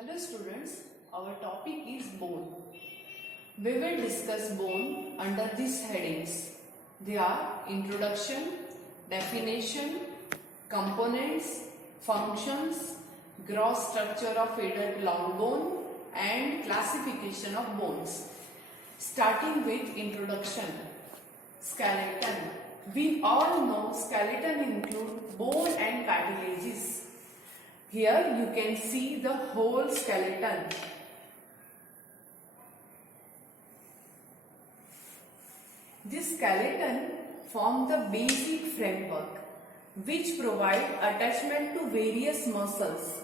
Hello students, our topic is bone. We will discuss bone under these headings. They are introduction, definition, components, functions, gross structure of adult long bone and classification of bones. Starting with introduction. Skeleton. We all know skeleton include bone and cartilages. Here you can see the whole skeleton. This skeleton form the basic framework which provide attachment to various muscles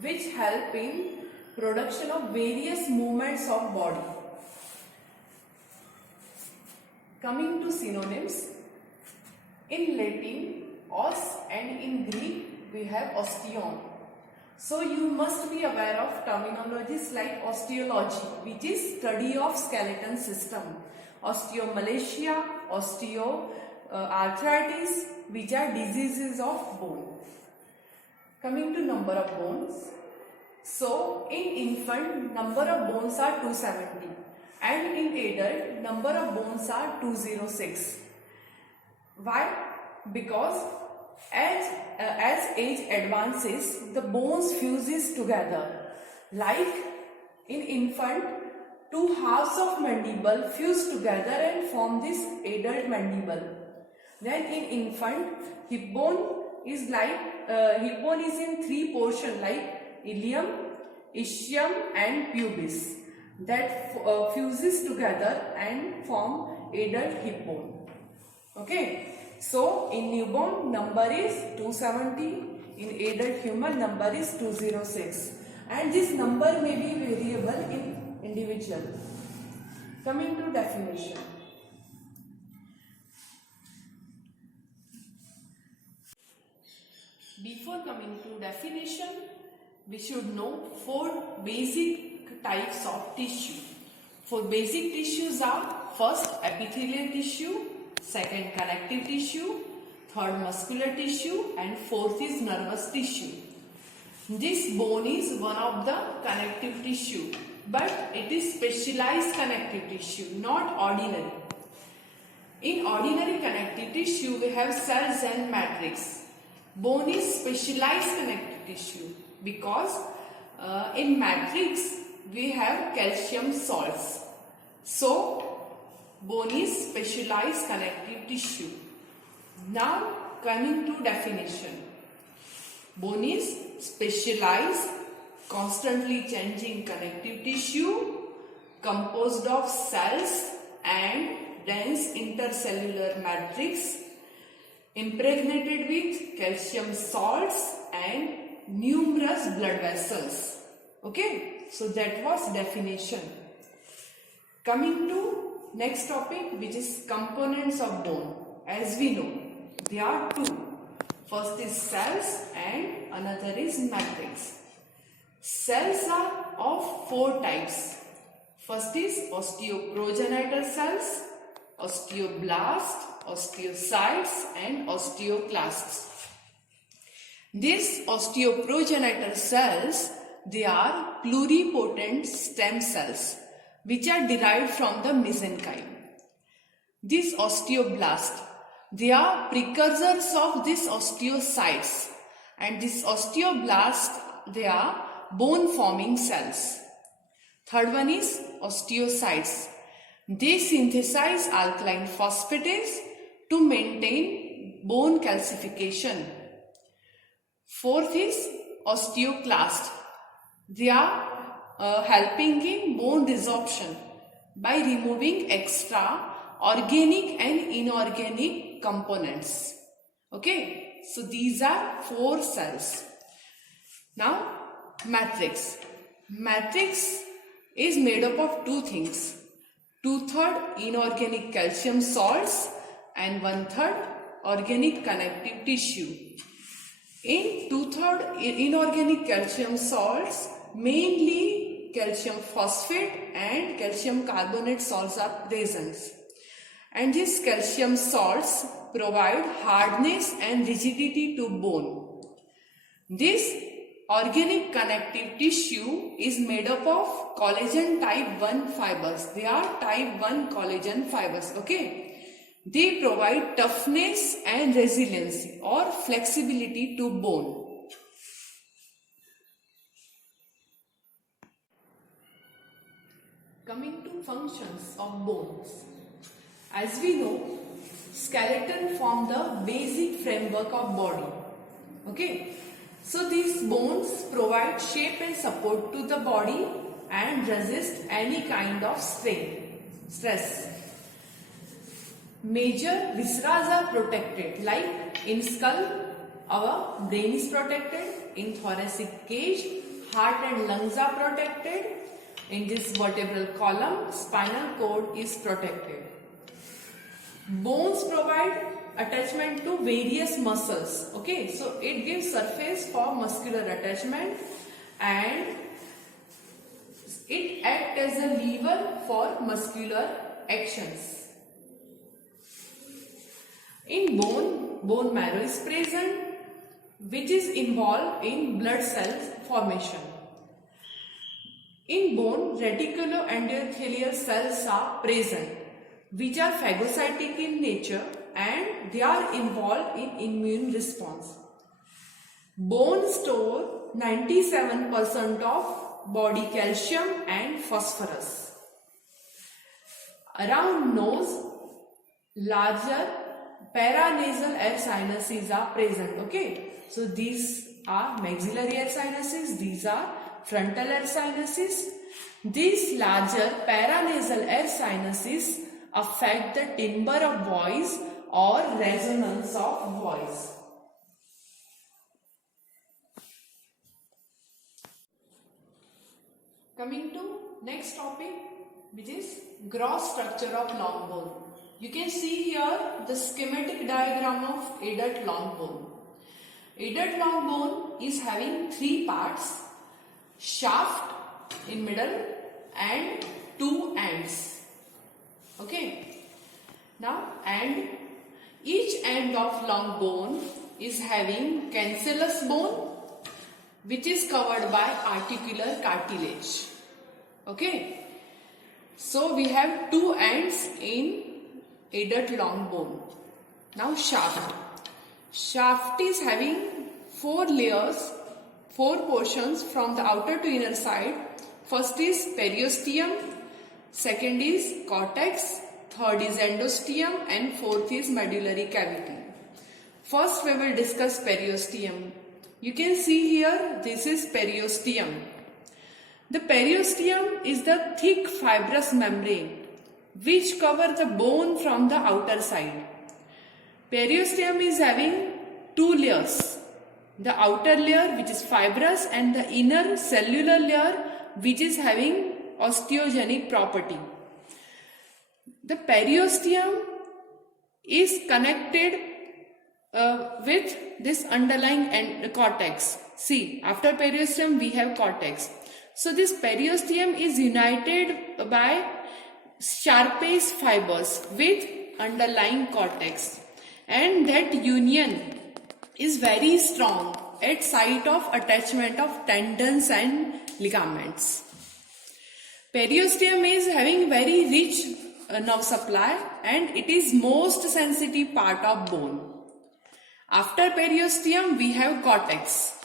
which help in production of various movements of body. Coming to synonyms, in Latin os and in Greek we have osteon. So you must be aware of terminologies like osteology, which is study of skeleton system, osteomalacia, osteoarthritis, which are diseases of bone. Coming to number of bones. So in infant, number of bones are 270 and in adult, number of bones are 206. Why? Because as age advances, the bones fuses together. Like in infant, two halves of mandible fuse together and form this adult mandible. Then in infant, hip bone is in three portions like ilium, ischium and pubis that fuses together and form adult hip bone. Okay. So, in newborn number is 270, in adult human number is 206 and this number may be variable in individual. Coming to definition. Before coming to definition, we should know four basic types of tissue. Four basic tissues are first epithelial tissue, second connective tissue, third muscular tissue and fourth is nervous tissue. This bone is one of the connective tissue, but it is specialized connective tissue, not ordinary. In ordinary connective tissue we have cells and matrix. Bone is specialized connective tissue because in matrix we have calcium salts. So bone is specialized connective tissue. Now coming to definition. Bone is specialized, constantly changing connective tissue composed of cells and dense intercellular matrix impregnated with calcium salts and numerous blood vessels. Okay, so that was definition. Coming to next topic, which is components of bone. As we know, there are two. First is cells and another is matrix. Cells are of four types. First is osteoprogenital cells, osteoblasts, osteocytes and osteoclasts. These osteoprogenital cells, they are pluripotent stem cells which are derived from the mesenchyme. These osteoblasts, they are precursors of these osteocytes and these osteoblasts, they are bone forming cells. Third one is osteocytes. They synthesize alkaline phosphatase to maintain bone calcification. Fourth is osteoclast. They are helping in bone resorption by removing extra organic and inorganic components. Okay, so these are four cells. Now matrix. Matrix is made up of two things. 2/3 inorganic calcium salts and 1/3 organic connective tissue. In 2/3 inorganic calcium salts, mainly calcium phosphate and calcium carbonate salts are present. And these calcium salts provide hardness and rigidity to bone. These organic connective tissue is made up of collagen type 1 fibers. They are type 1 collagen fibers. Okay. They provide toughness and resiliency or flexibility to bone. Coming to functions of bones. As we know, skeleton form the basic framework of body. Okay. So these bones provide shape and support to the body and resist any kind of stress. Major viscera are protected, like in skull, our brain is protected. In thoracic cage, heart and lungs are protected. In this vertebral column, spinal cord is protected. Bones provide attachment to various muscles. Okay, so it gives surface for muscular attachment and it acts as a lever for muscular actions. In bone marrow is present, which is involved in blood cells formation. In bone, reticuloendothelial cells are present, which are phagocytic in nature and they are involved in immune response. Bone store 97% of body calcium and phosphorus. Around nose, larger paranasal air sinuses are present. Okay, so these are maxillary air sinuses, these are frontal air sinuses. These larger paranasal air sinuses affect the timbre of voice or resonance of voice. Coming to next topic, which is gross structure of long bone. You can see here the schematic diagram of adult long bone. Adult long bone is having 3 parts, shaft in middle and 2 ends. Okay. Now, and each end of long bone is having cancellous bone, which is covered by articular cartilage. Okay. So we have 2 ends in adult long bone. Now shaft. Shaft is having 4 layers, 4 portions from the outer to inner side. First is periosteum, second is cortex, third is endosteum and fourth is medullary cavity. First we will discuss periosteum. You can see here this is periosteum. The periosteum is the thick fibrous membrane which cover the bone from the outer side. Periosteum is having 2 layers. The outer layer which is fibrous and the inner cellular layer which is having osteogenic property. The periosteum is connected with this underlying cortex. See, after periosteum we have cortex. So this periosteum is united by Sharp's fibers with underlying cortex, and that union is very strong at site of attachment of tendons and ligaments. Periosteum is having very rich nerve supply and it is most sensitive part of bone. After periosteum we have cortex.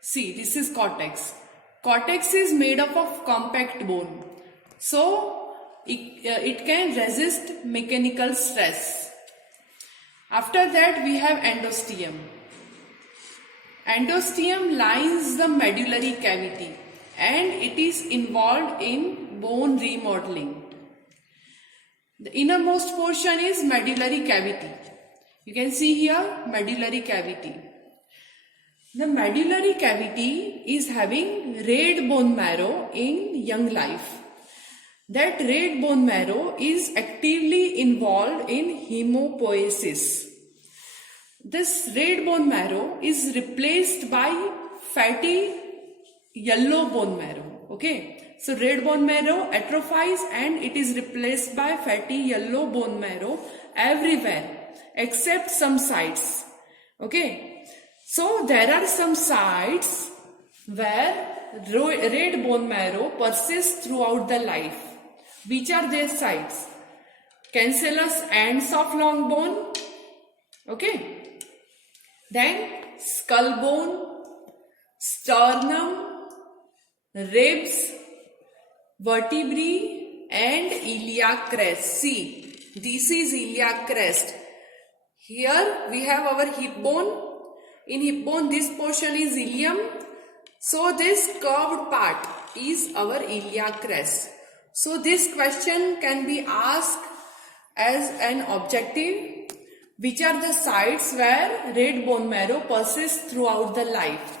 See, this is cortex. Cortex is made up of compact bone. So it can resist mechanical stress. After that we have endosteum. Endosteum lines the medullary cavity and it is involved in bone remodeling. The innermost portion is medullary cavity. You can see here medullary cavity. The medullary cavity is having red bone marrow in young life. That red bone marrow is actively involved in hemopoiesis. This red bone marrow is replaced by fatty yellow bone marrow. Okay. So red bone marrow atrophies and it is replaced by fatty yellow bone marrow everywhere except some sites. Okay. So there are some sites where red bone marrow persists throughout the life. Which are their sites? Cancellous ends of long bone. Okay. Then skull bone, sternum, ribs, vertebrae and iliac crest. See, this is iliac crest. Here we have our hip bone. In hip bone this portion is ilium. So this curved part is our iliac crest. So this question can be asked as an objective. Which are the sites where red bone marrow persists throughout the life?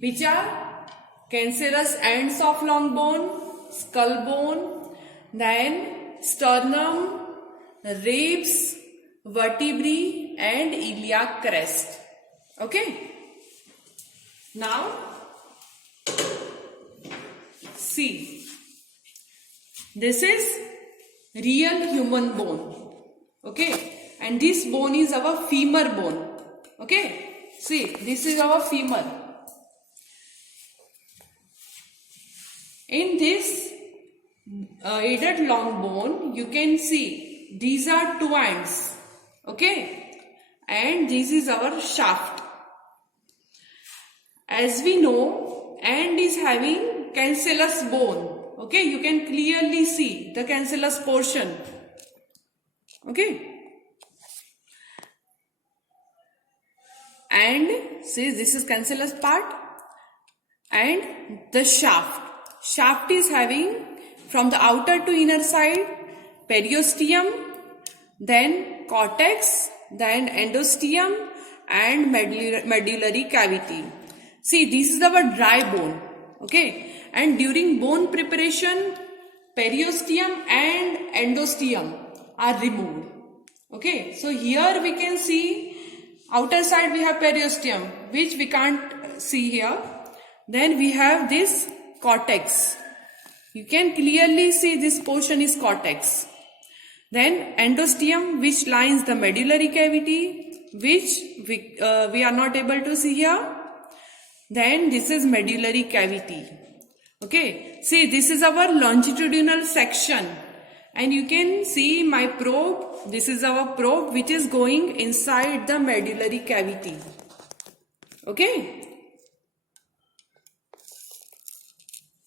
Which are cancellous ends of long bone, skull bone, then sternum, ribs, vertebrae and iliac crest. Okay. Now see, this is real human bone. Okay. And this bone is our femur bone. Okay. See, this is our femur. In this aided long bone, you can see these are two ends. Okay. And this is our shaft. As we know, end is having cancellous bone. Okay. You can clearly see the cancellous portion. Okay. And see, this is cancellous part and the shaft. Shaft is having from the outer to inner side periosteum, then cortex, then endosteum and medullary cavity. See, this is our dry bone. Okay. And during bone preparation, periosteum and endosteum are removed. Okay. So here we can see outer side we have periosteum, which we can't see here. Then we have this cortex. You can clearly see this portion is cortex. Then endosteum, which lines the medullary cavity, which we are not able to see here. Then this is medullary cavity. Okay. See, this is our longitudinal section. And you can see my probe. This is our probe which is going inside the medullary cavity. Okay.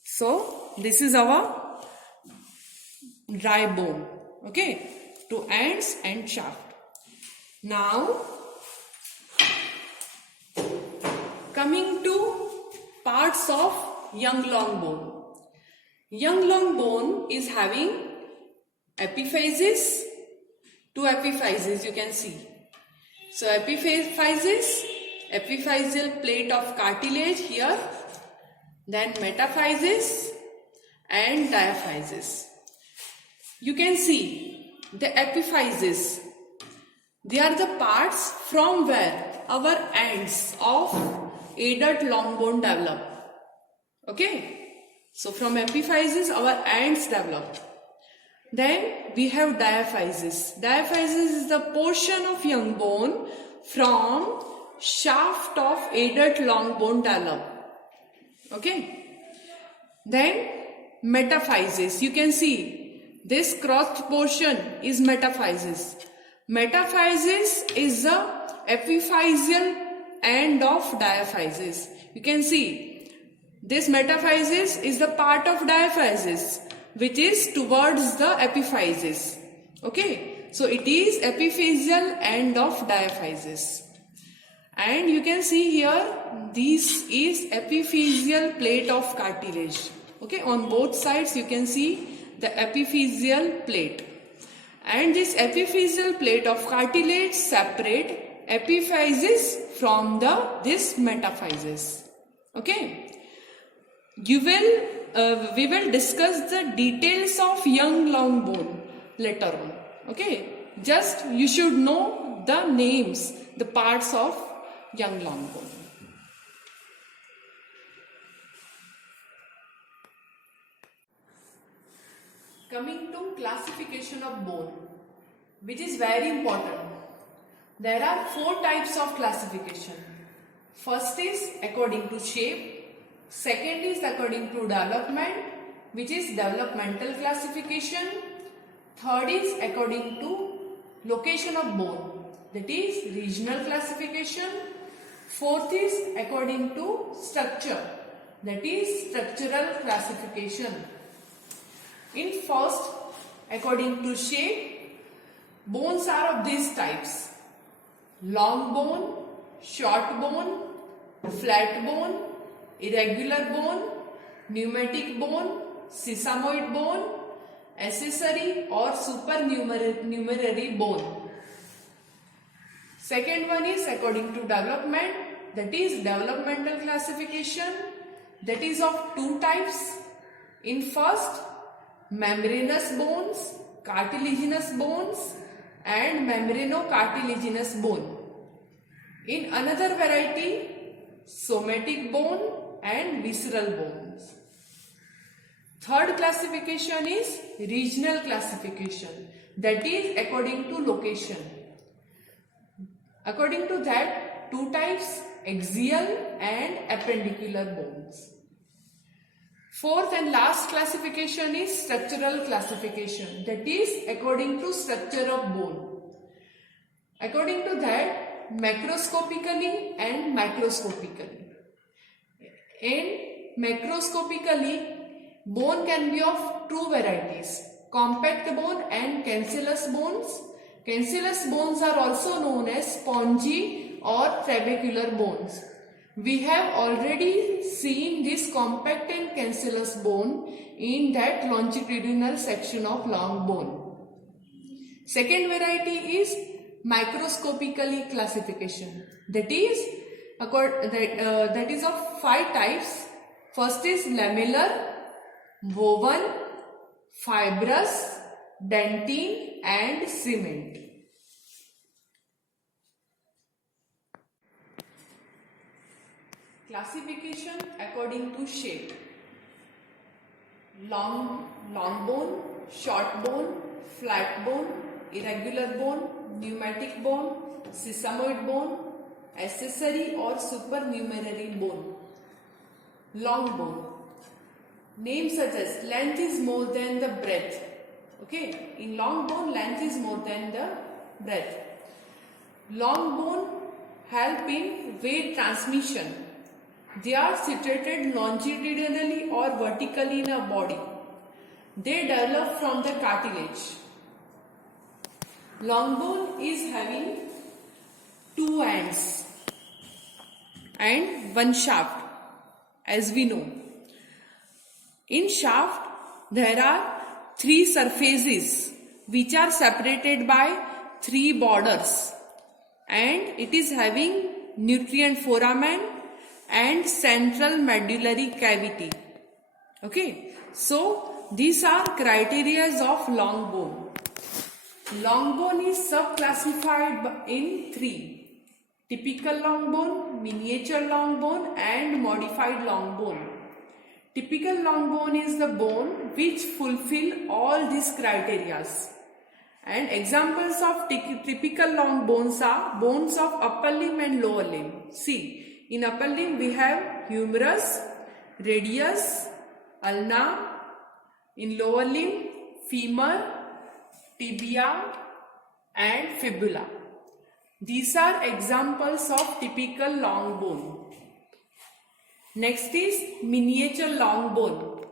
So this is our dry bone. Okay. Two ends and shaft. Now coming to parts of young long bone. Young long bone is having epiphysis, two epiphyses you can see. So epiphysis, epiphyseal plate of cartilage here, then metaphysis and diaphysis. You can see the epiphysis. They are the parts from where our ends of adult long bone develop. Okay. So from epiphysis our ends develop. Then we have diaphysis. Diaphysis is the portion of young bone from shaft of adult long bone develop. Okay. Then metaphysis. You can see this crossed portion is metaphysis. Metaphysis is the epiphyseal end of diaphysis. You can see this metaphysis is the part of diaphysis which is towards the epiphysis. Okay. So it is epiphyseal end of diaphysis. And you can see here this is epiphyseal plate of cartilage. Okay. On both sides you can see the epiphyseal plate. And this epiphyseal plate of cartilage separate epiphysis from this metaphysis. Okay. We will discuss the details of young long bone later on. Okay. Just you should know the names, the parts of young long bone. Coming to classification of bone, which is very important. There are 4 types of classification. First is according to shape, Second is according to development, which is developmental classification. Third is according to location of bone, that is regional classification. Fourth is according to structure, that is structural classification. In first, according to shape, bones are of these types: long bone, short bone, flat bone, irregular bone, pneumatic bone, sesamoid bone, accessory or supernumerary bone. Second one is according to development, that is developmental classification, that is of two types. In first, membranous bones, cartilaginous bones and membranocartilaginous bone. In another variety, somatic bone and visceral bones. Third classification is regional classification, that is according to location. According to that, two types, axial and appendicular bones. Fourth and last classification is structural classification, that is according to structure of bone. According to that, macroscopically and microscopically. In macroscopically, bone can be of two varieties, compact bone and cancellous bones. Cancellous bones are also known as spongy or trabecular bones. We have already seen this compact and cancellous bone in that longitudinal section of long bone. Second variety is microscopically classification, that is of five types. First is lamellar, woven, fibrous, dentine and cement. Classification according to shape: long bone, short bone, flat bone, irregular bone, pneumatic bone, sesamoid bone, accessory or supernumerary bone. Long bone. Names such as length is more than the breadth. Okay, in long bone, length is more than the breadth. Long bone help in weight transmission. They are situated longitudinally or vertically in a body. They develop from the cartilage. Long bone is having two ends and one shaft, as we know. In shaft, there are three surfaces which are separated by three borders, and it is having nutrient foramen and central medullary cavity. Okay, so these are criteria of long bone. Long bone is subclassified in three: typical long bone, miniature long bone and modified long bone. Typical long bone is the bone which fulfill all these criteria. And examples of typical long bones are bones of upper limb and lower limb. See, in upper limb we have humerus, radius, ulna. In lower limb, femur, tibia and fibula. These are examples of typical long bone. Next is miniature long bone.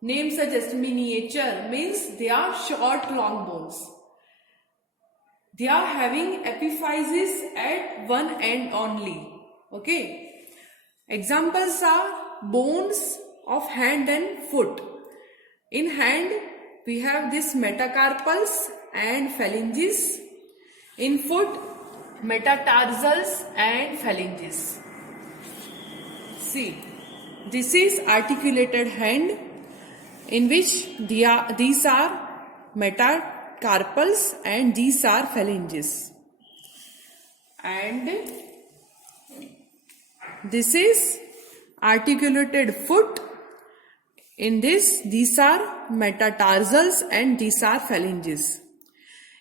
Name suggests miniature means they are short long bones. They are having epiphysis at one end only. Okay. Examples are bones of hand and foot. In hand, we have this metacarpals and phalanges. In foot, metatarsals and phalanges. See, this is articulated hand in which these are metacarpals and these are phalanges. And this is articulated foot. In this, these are metatarsals and these are phalanges.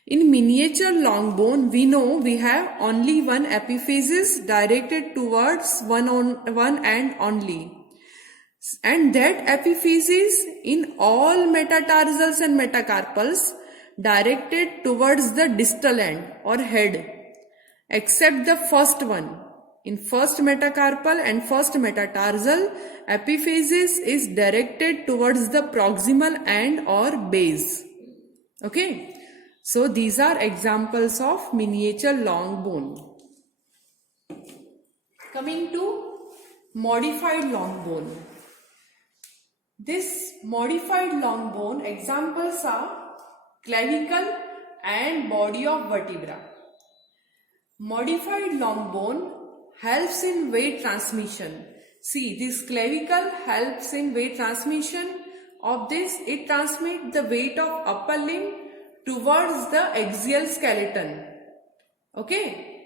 In miniature long bone, we know we have only one epiphysis directed towards one end only. and that epiphysis in all metatarsals and metacarpals directed towards the distal end or head, except the first one. In first metacarpal and first metatarsal, epiphysis is directed towards the proximal end or base. Okay, so these are examples of miniature long bone. Coming to modified long bone. This modified long bone examples are clavicle and body of vertebra. Modified long bone helps in weight transmission. See, this clavicle helps in weight transmission. Of this, it transmits the weight of upper limb towards the axial skeleton. Okay.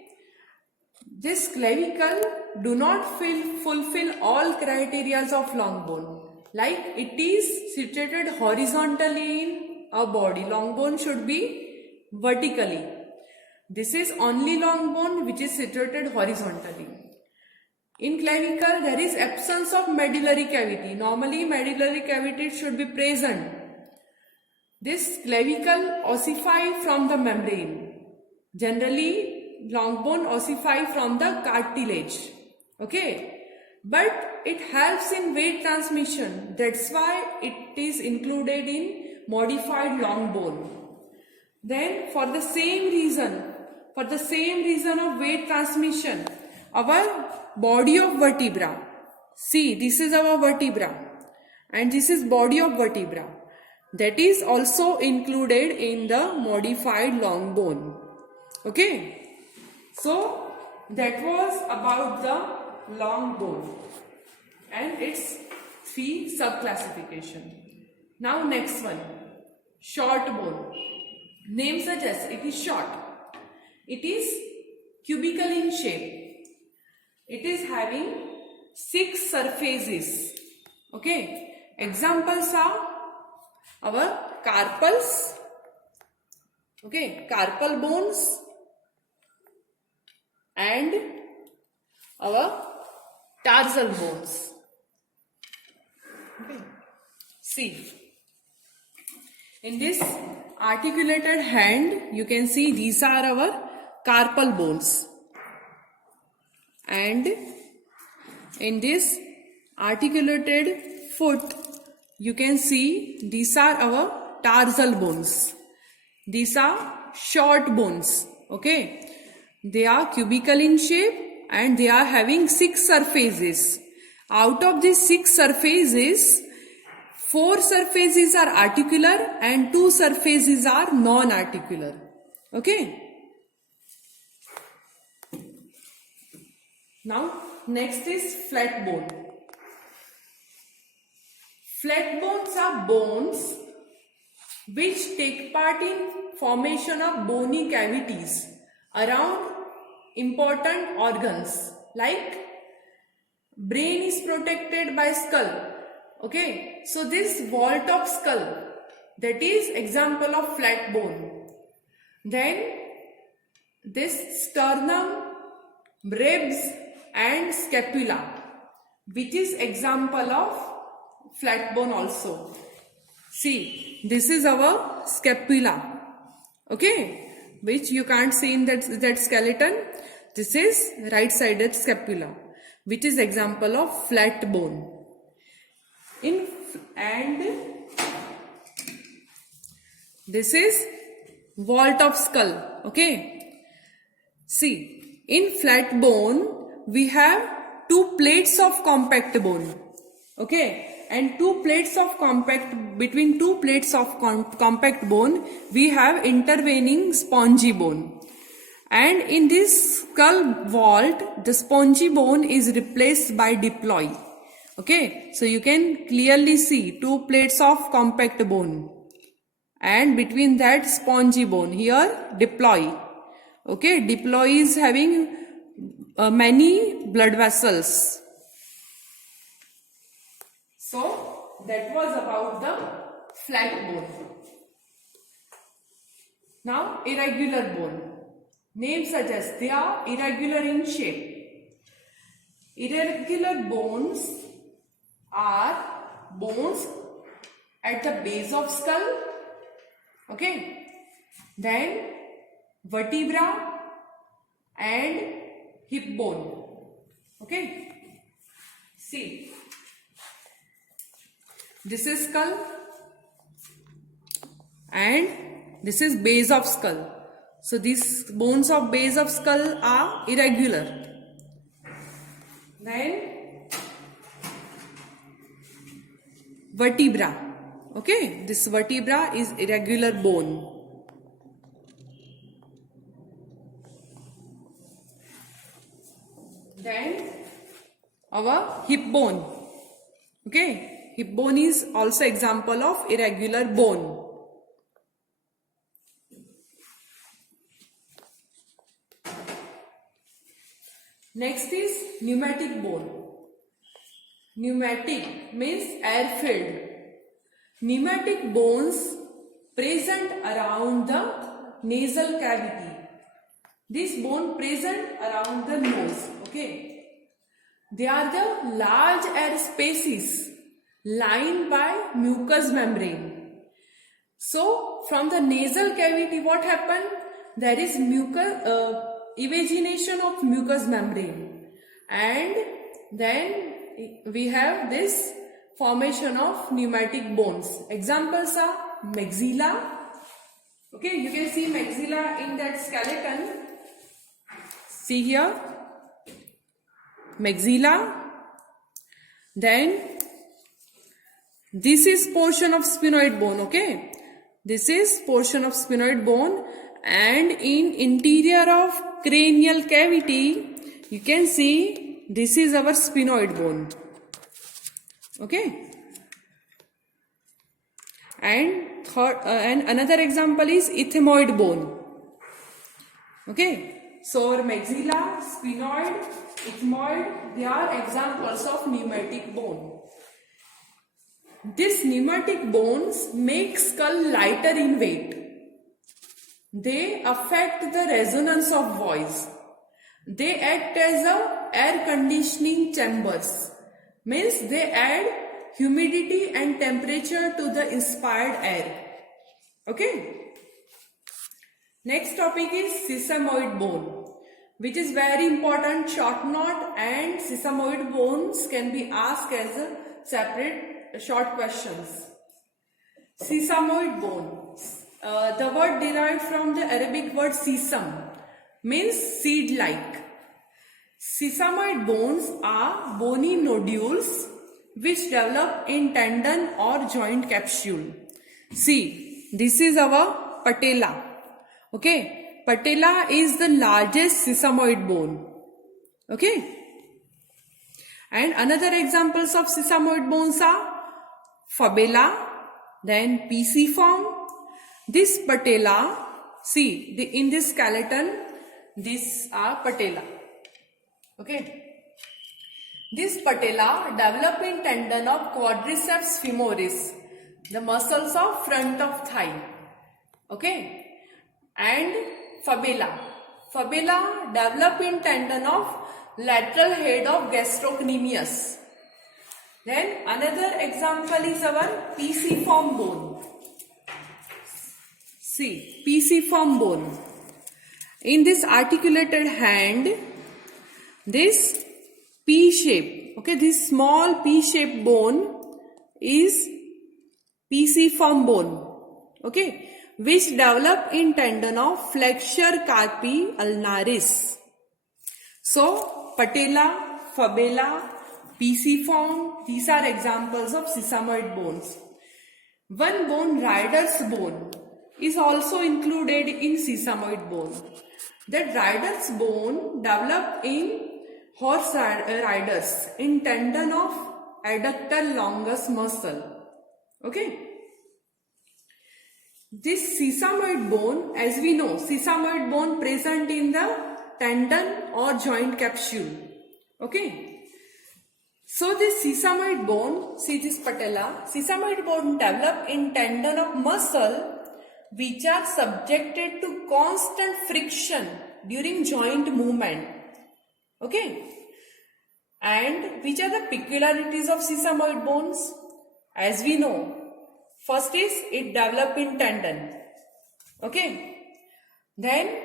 This clavicle do not fulfill all criteria of long bone. Like it is situated horizontally in a body. Long bone should be vertically. This is only long bone which is situated horizontally. In clavicle, there is absence of medullary cavity. Normally, medullary cavity should be present. This clavicle ossify from the membrane. Generally, long bone ossify from the cartilage. Okay. But it helps in weight transmission. That's why it is included in modified long bone. Then for the same reason of weight transmission, our body of vertebra. See, this is our vertebra and this is body of vertebra. That is also included in the modified long bone. Okay. So that was about the long bone and its 3 subclassification. Now next one, short bone. Name suggests it is short. It is cubical in shape. It is having 6 surfaces. Okay. Examples are our carpals. Okay. Carpal bones and our tarsal bones. Okay. See, in this articulated hand, you can see these are our carpal bones, and in this articulated foot, you can see these are our tarsal bones. These are short bones. Okay, they are cubical in shape and they are having 6 surfaces. Out of these 6 surfaces, 4 surfaces are articular and 2 surfaces are non-articular. Okay. Now next is flat bone. Flat bones are bones which take part in formation of bony cavities around important organs, like brain is protected by skull. Okay, so this vault of skull, that is example of flat bone. Then this sternum, ribs and scapula, which is example of flat bone also. See, this is our scapula. Okay, which you can't see in that skeleton. This is right-sided scapula, which is example of flat bone. And this is vault of skull. Okay. See, in flat bone, we have 2 plates of compact bone. Okay. And 2 plates of between 2 plates of compact bone, we have intervening spongy bone. And in this skull vault, the spongy bone is replaced by diploid. Okay, so you can clearly see 2 plates of compact bone and between that spongy bone, here diploid. Okay, diploid is having many blood vessels. So that was about the flat bone. Now irregular bone. Name suggests they are irregular in shape. Irregular bones are bones at the base of skull. Okay. Then vertebra and hip bone. Okay. See. This is skull and this is base of skull. So these bones of base of skull are irregular. Then vertebra. Okay, this vertebra is irregular bone. Then our hip bone. Okay, hip bone is also example of irregular bone. Next is pneumatic bone. Pneumatic means air filled. Pneumatic bones present around the nasal cavity. This bone present around the nose. Okay. They are the large air spaces lined by mucous membrane. So from the nasal cavity, what happened? There is evagination of mucous membrane, and then we have this formation of pneumatic bones. Examples are maxilla. Okay, you can see maxilla in that skeleton. See here, maxilla. Then this is portion of sphenoid bone. Okay, this is portion of sphenoid bone, and in interior of cranial cavity you can see this is our sphenoid bone. Okay, and another example is ethmoid bone. Okay, so our maxilla, sphenoid, ethmoid, they are examples of pneumatic bone. These pneumatic bones make skull lighter in weight. They affect the resonance of voice. They act as air conditioning chambers. Means they add humidity and temperature to the inspired air. Okay. Next topic is sesamoid bone, which is very important. Short knot and sesamoid bones can be asked as a separate short questions. Sesamoid bone. The word derived from the Arabic word sesam, means seed-like. Sesamoid bones are bony nodules which develop in tendon or joint capsule. See, this is our patella. Okay, patella is the largest sesamoid bone. Okay, and another examples of sesamoid bones are fibula, then pisiform. This patella, see, in this skeleton, these are patella. Okay. This patella develop in tendon of quadriceps femoris, the muscles of front of thigh. Okay. And fibula. Fibula develop in tendon of lateral head of gastrocnemius. Then another example is our pisiform bone. See, pisiform bone. In this articulated hand, this P shape, okay, this small P shaped bone is pisiform bone, okay, which develop in tendon of flexure carpi ulnaris. So, patella, fibula, pisiform, these are examples of sesamoid bones. One bone, rider's bone, is also included in sesamoid bone. That rider's bone develop in horse riders in tendon of adductor longus muscle. Okay. This sesamoid bone, as we know, sesamoid bone present in the tendon or joint capsule. Okay. So this sesamoid bone, see this patella, sesamoid bone develop in tendon of muscle which are subjected to constant friction during joint movement. Okay. And which are the peculiarities of sesamoid bones? As we know, first is it develop in tendon. Okay. Then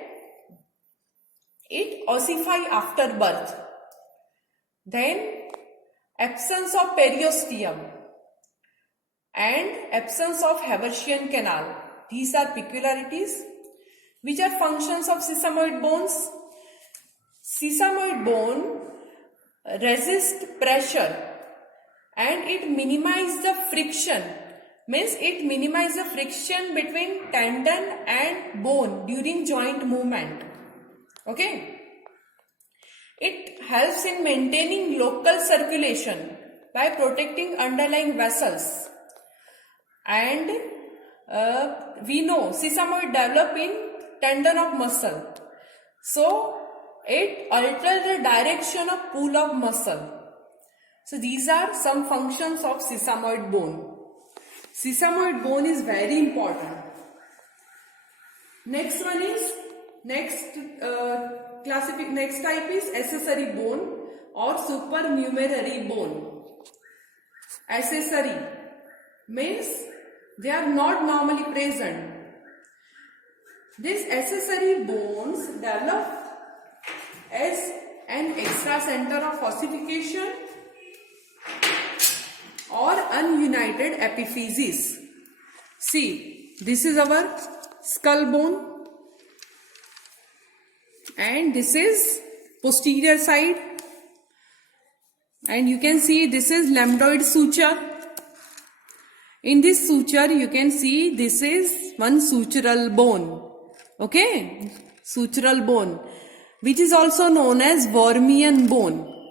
it ossify after birth. Then absence of periosteum and absence of Haversian canal. These are peculiarities. Which are functions of sesamoid bones? Sesamoid bone resist pressure and it minimize the friction. Means it minimize the friction between tendon and bone during joint movement. Okay. It helps in maintaining local circulation by protecting underlying vessels. And we know sesamoid develop in tendon of muscle. So it alters the direction of pull of muscle. So these are some functions of sesamoid bone. Sesamoid bone is very important. Next one is next type is accessory bone or supernumerary bone. Accessory means they are not normally present. These accessory bones develop as an extra center of ossification or ununited epiphysis. See, this is our skull bone and this is posterior side, and you can see this is lambdoid suture. In this suture you can see this is one sutural bone. Okay, sutural bone, which is also known as Wormian bone,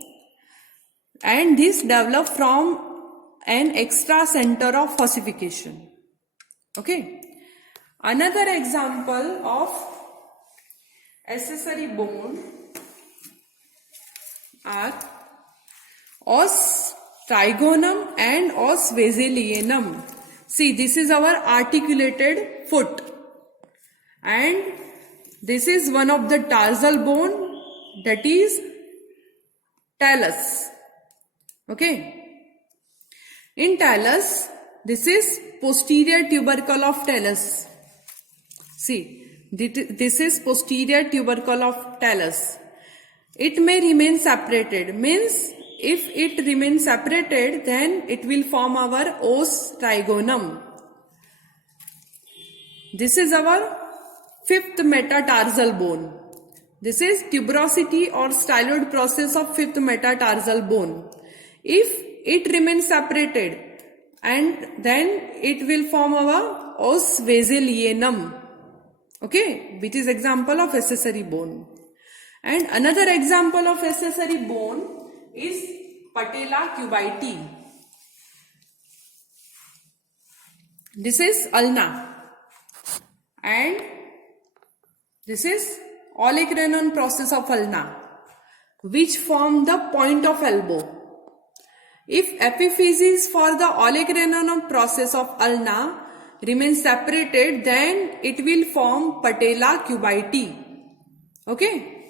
and this developed from an extra center of ossification. Okay, another example of accessory bone are os trigonum and os vesalianum. See, this is our articulated foot, and this is one of the tarsal bone, that is talus. Okay. In talus, this is posterior tubercle of talus. See, this is posterior tubercle of talus. It may remain separated. Means if it remains separated, then it will form our os trigonum. This is our fifth metatarsal bone. This is tuberosity or styloid process of fifth metatarsal bone. If it remains separated, and then it will form our os vesalianum. Okay, which is example of accessory bone. And another example of accessory bone is patella cubitis. This is ulna, and this is olecranon process of ulna, which form the point of elbow. If epiphysis for the olecranon process of ulna remains separated, then it will form patella cubitis. Okay.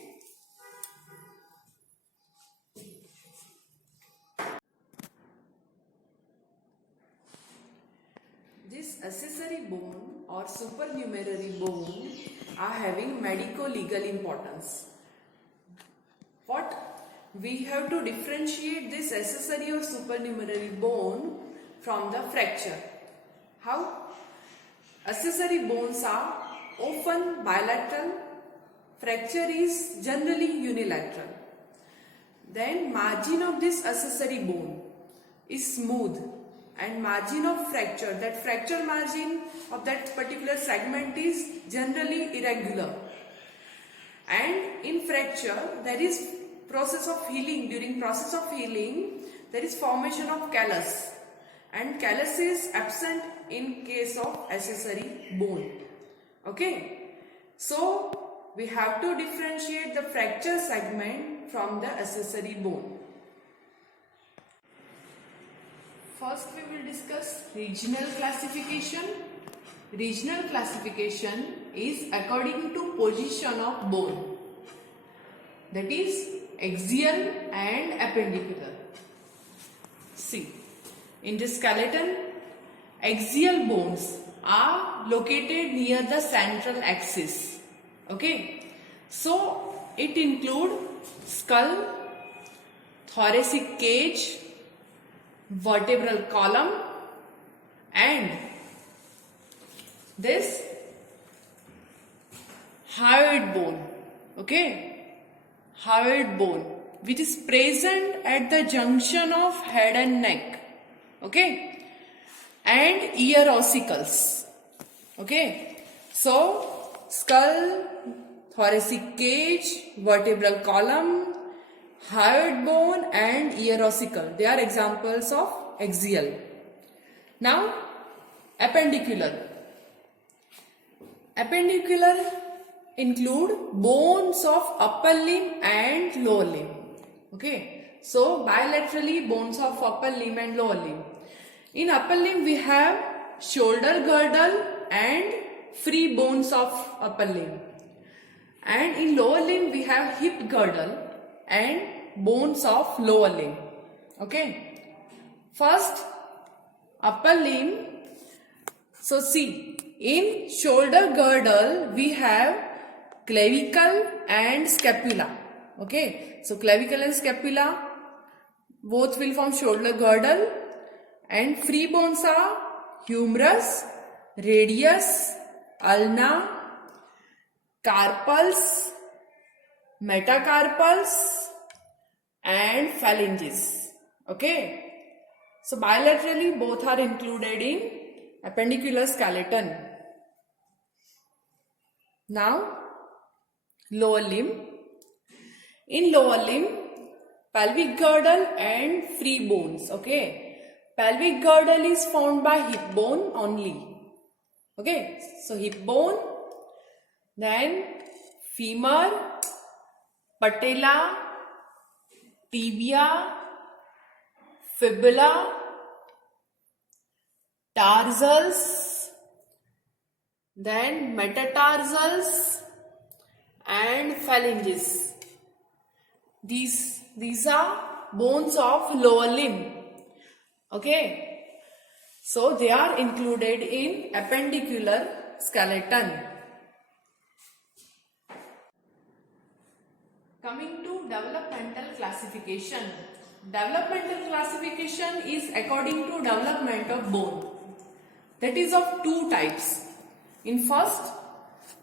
This accessory bone or supernumerary bone are having medico-legal importance. What? We have to differentiate this accessory or supernumerary bone from the fracture. How? Accessory bones are often bilateral, fracture is generally unilateral. Then margin of this accessory bone is smooth, and margin of fracture, that fracture margin of that particular segment is generally irregular. And in fracture there is process of healing. During process of healing there is formation of callus, and callus is absent in case of accessory bone. Okay, so we have to differentiate the fracture segment from the accessory bone. First we will discuss regional classification. Regional classification is according to position of bone. that is axial and appendicular. See, in the skeleton, axial bones are located near the central axis. Okay, so it includes skull, thoracic cage, vertebral column, and this hyoid bone. Okay, hyoid bone, which is present at the junction of head and neck. Okay, and ear ossicles. Okay, so skull, thoracic cage, vertebral column, hyoid bone and ear ossicle, they are examples of axial. Now appendicular. Appendicular include bones of upper limb and lower limb. Okay, so bilaterally bones of upper limb and lower limb. In upper limb we have shoulder girdle and free bones of upper limb, and in lower limb we have hip girdle and bones of lower limb. Okay, first upper limb. So see, in shoulder girdle we have clavicle and scapula. Okay, so clavicle and scapula both will form shoulder girdle, and free bones are humerus, radius, ulna, carpals, metacarpals and phalanges. Okay, so bilaterally both are included in appendicular skeleton. Now lower limb. In lower limb, pelvic girdle and free bones. Okay, pelvic girdle is formed by hip bone only. Okay, so hip bone, then femur, patella, tibia, fibula, tarsals, then metatarsals and phalanges. These are bones of lower limb. Okay, so they are included in appendicular skeleton. Coming to developmental classification. Developmental classification is according to development of bone. That is of two types. In first,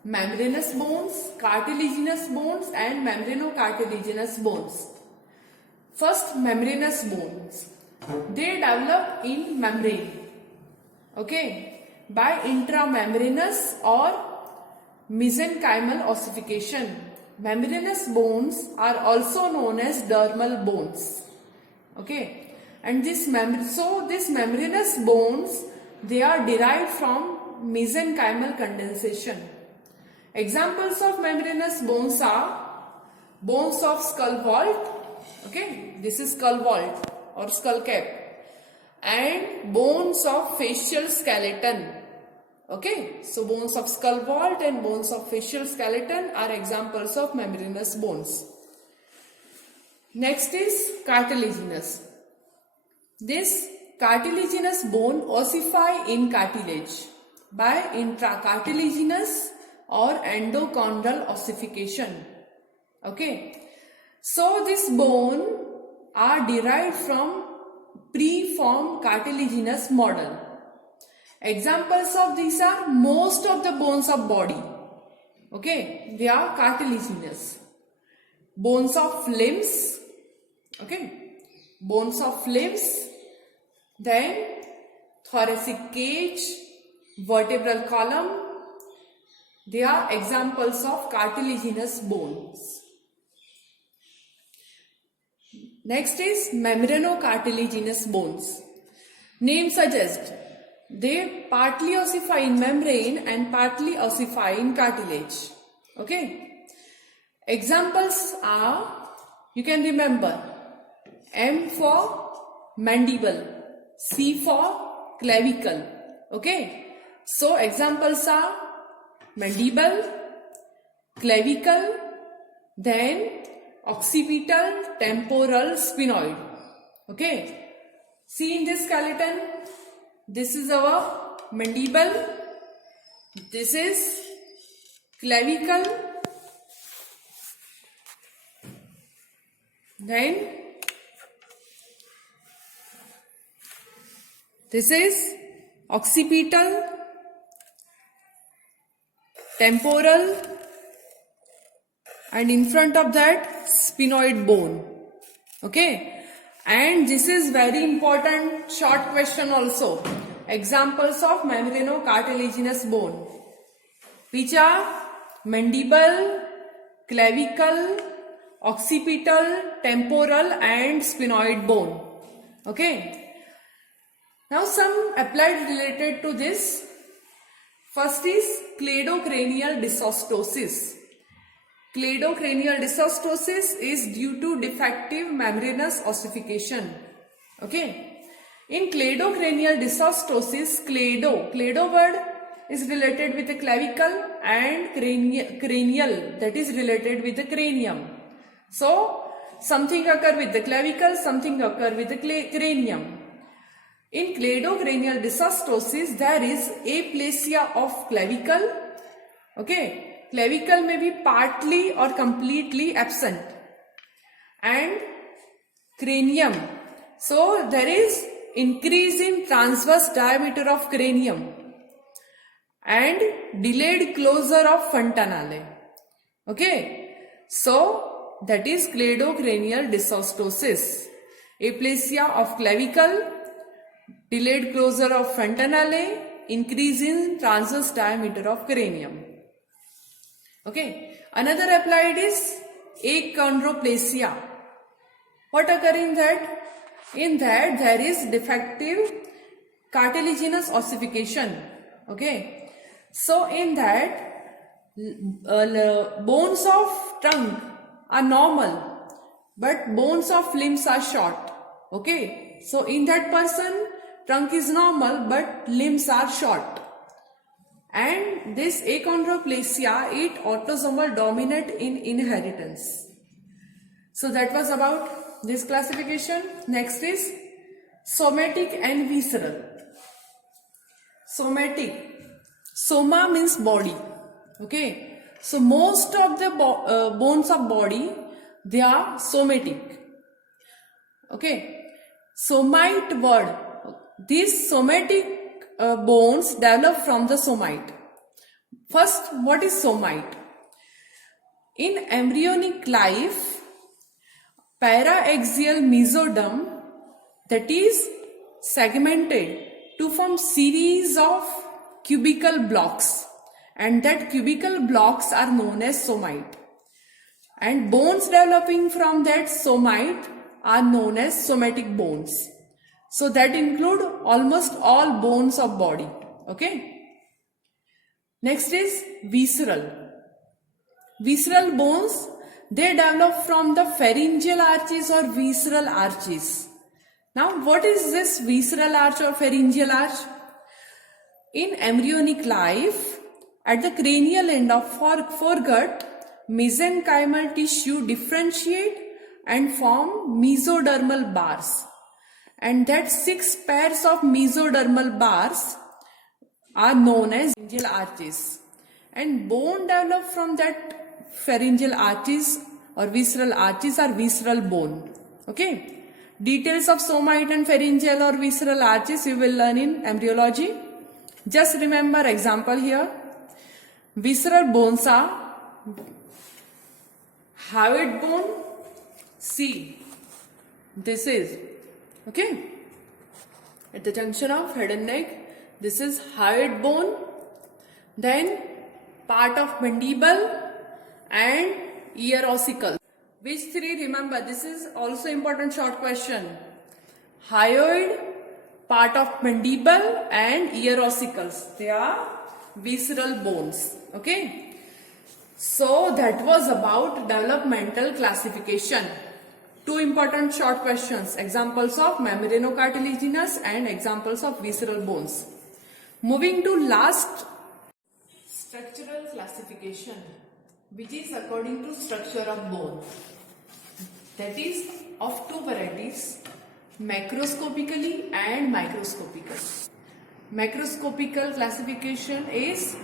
membranous bones, cartilaginous bones and membranocartilaginous bones. First, membranous bones. They develop in membrane. Okay, by intramembranous or mesenchymal ossification. Membranous bones are also known as dermal bones. Okay, and this membranous bones, they are derived from mesenchymal condensation. Examples of membranous bones are bones of skull vault. Okay, this is skull vault or skull cap, and bones of facial skeleton. Okay, so bones of skull vault and bones of facial skeleton are examples of membranous bones. Next is cartilaginous. This cartilaginous bone ossify in cartilage by intracartilaginous or endochondral ossification. Okay, so this bone are derived from preformed cartilaginous model. Examples of these are most of the bones of body. Okay, they are cartilaginous. Bones of limbs. Okay, bones of limbs, then thoracic cage, vertebral column, they are examples of cartilaginous bones. Next is membranocartilaginous bones. Name suggests they partly ossify in membrane and partly ossify in cartilage. Okay. Examples are, you can remember, M for mandible, C for clavicle. Okay. So examples are mandible, clavicle, then occipital, temporal, sphenoid. Okay. See in this skeleton, this is our mandible, this is clavicle, then this is occipital, temporal, and in front of that sphenoid bone. Okay. And this is very important short question also. Examples of membranocartilaginous bone, which are mandible, clavicle, occipital, temporal and sphenoid bone. Okay. Now some applied related to this. First is cleidocranial dysostosis. Cleidocranial dysostosis is due to defective membranous ossification. Okay. In cleidocranial dysostosis, clado word is related with the clavicle and cranial, that is related with the cranium. So something occur with the clavicle, something occur with the cranium. In cleidocranial dysostosis, there is aplasia of clavicle. Okay. Clavicle may be partly or completely absent, and cranium. So there is increase in transverse diameter of cranium and delayed closure of fontanelle. Okay. So that is cleidocranial dysostosis. Aplasia of clavicle, delayed closure of fontanelle, increase in transverse diameter of cranium. Okay. Another applied is achondroplasia. What occur in that? In that there is defective cartilaginous ossification. Okay. So in that bones of trunk are normal, but bones of limbs are short. Okay. So in that person, trunk is normal, but limbs are short. And this achondroplasia, it autosomal dominant in inheritance. So that was about this classification. Next is somatic and visceral. Somatic. Soma means body. Okay. So most of the bones of body, they are somatic. Okay. Somite word. These somatic bones develop from the somite. First, what is somite? In embryonic life, paraaxial mesoderm, that is segmented to form series of cubical blocks, and that cubical blocks are known as somite. And bones developing from that somite are known as somatic bones. So that include almost all bones of body. Okay. Next is visceral. Visceral bones, they develop from the pharyngeal arches or visceral arches. Now what is this visceral arch or pharyngeal arch? In embryonic life, at the cranial end of foregut, mesenchymal tissue differentiate and form mesodermal bars. And that 6 pairs of mesodermal bars are known as pharyngeal arches. And bone developed from that pharyngeal arches or visceral arches are visceral bone. Okay. Details of somite and pharyngeal or visceral arches you will learn in embryology. Just remember example here. Visceral bones are hyoid bone. See, this is okay. At the junction of head and neck, this is hyoid bone. Then part of mandible and ear ossicle. Which three? Remember, this is also important short question. Hyoid, part of mandible and ear ossicles. They are visceral bones. Okay. So that was about developmental classification. 2 important short questions. Examples of membranocartilaginous and examples of visceral bones. Moving to last, structural classification, which is according to structure of bone. that is of two varieties, macroscopically and microscopical. Macroscopical classification is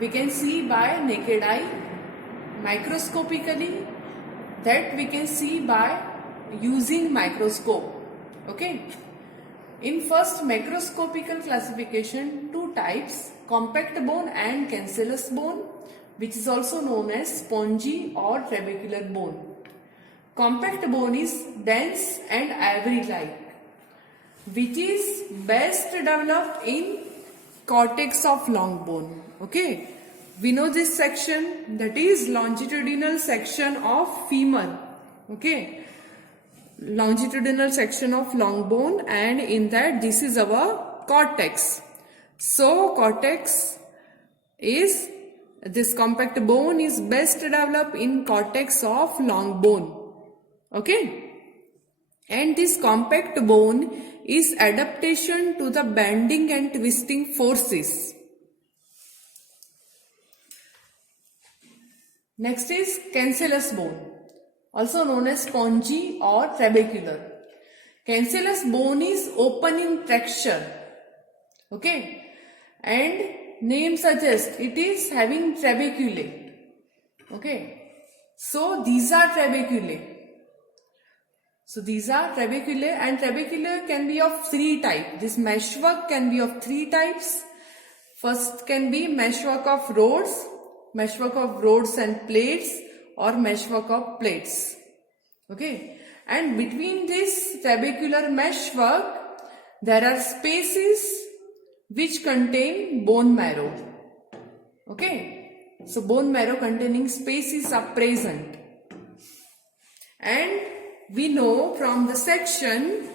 we can see by naked eye. Microscopically, that we can see by using microscope. Okay. In first macroscopical classification, two types, compact bone and cancellous bone, which is also known as spongy or trabecular bone. Compact bone is dense and ivory-like, which is best developed in cortex of long bone. Okay, we know this section, that is longitudinal section of femur. Okay, longitudinal section of long bone, and in that this is our cortex. So cortex is, this compact bone is best developed in cortex of long bone. Okay, and this compact bone is adaptation to the bending and twisting forces. Next is cancellous bone, also known as spongy or trabecular. Cancellous bone is open in texture. Okay, and name suggests it is having trabeculae. Okay, so these are trabeculae. So these are trabeculae, and trabeculae can be of three types. This meshwork can be of three types. First can be meshwork of rods and plates, or meshwork of plates. Okay, and between this trabecular meshwork there are spaces which contain bone marrow. Okay, so bone marrow containing spaces are present, and we know from the section,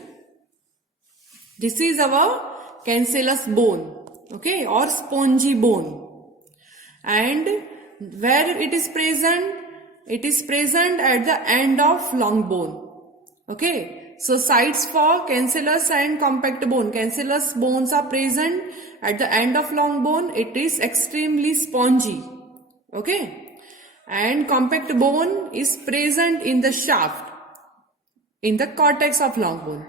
this is our cancellous bone, okay, or spongy bone. And where it is present? It is present at the end of long bone. Okay, so sites for cancellous and compact bone. Cancellous bones are present at the end of long bone. It is extremely spongy. Okay, and compact bone is present in the shaft, in the cortex of long bone.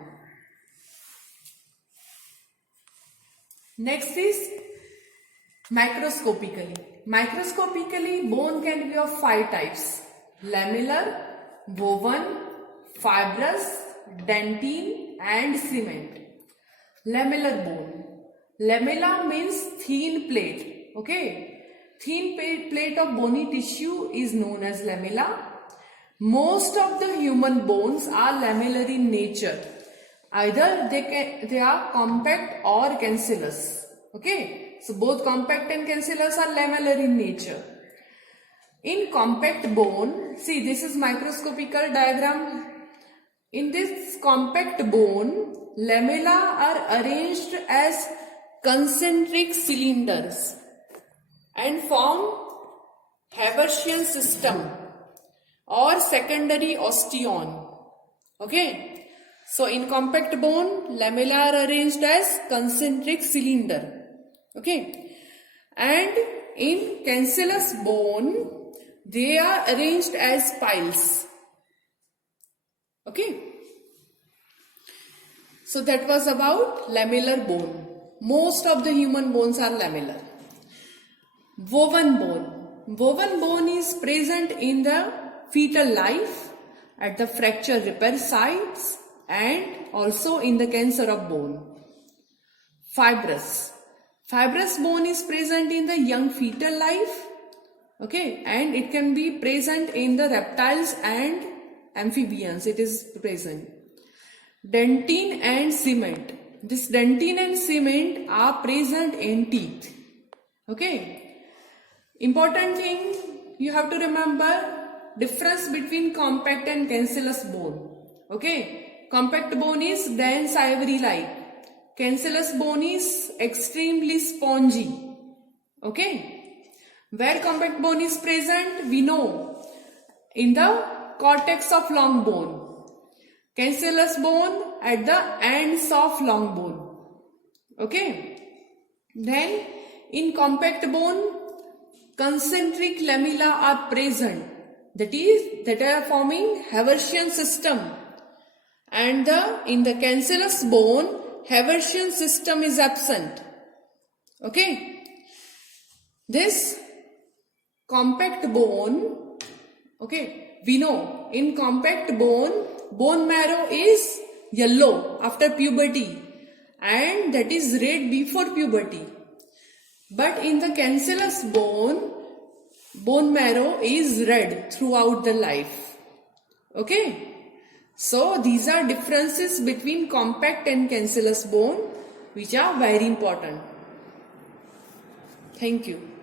Next is macroscopically. Macroscopically, bone can be of five types: lamellar, woven, fibrous, dentine and cement. Lamellar bone. Lamella means thin plate. Okay, thin plate of bony tissue is known as lamella. Most of the human bones are lamellar in nature. Either they are compact or cancellous. Okay, so both compact and cancellous are lamellar in nature. In compact bone, see, this is microscopical diagram. In this compact bone, lamella are arranged as concentric cylinders and form Haversian system or secondary osteon. Okay, so in compact bone, lamella are arranged as concentric cylinder. Okay, and in cancellous bone, they are arranged as piles. Okay, so that was about lamellar bone. Most of the human bones are lamellar. Woven bone. Woven bone is present in the fetal life, at the fracture repair sites, and also in the cancer of bone. Fibrous. Fibrous bone is present in the young fetal life. Okay, and it can be present in the reptiles and amphibians. It is present. Dentine and cement. This dentine and cement are present in teeth. Okay. Important thing you have to remember, difference between compact and cancellous bone. Okay. Compact bone is dense ivory-like. Cancellous bone is extremely spongy. Okay. Where compact bone is present, we know, in the cortex of long bone. Cancellous bone at the ends of long bone. Okay. Then in compact bone, concentric lamella are present that are forming Haversian system. And in the cancellous bone, Haversian system is absent. Okay. This compact bone, okay, we know in compact bone marrow is yellow after puberty and that is red before puberty. But in the cancellous bone marrow is red throughout the life. Okay. So these are differences between compact and cancellous bone which are very important. Thank you.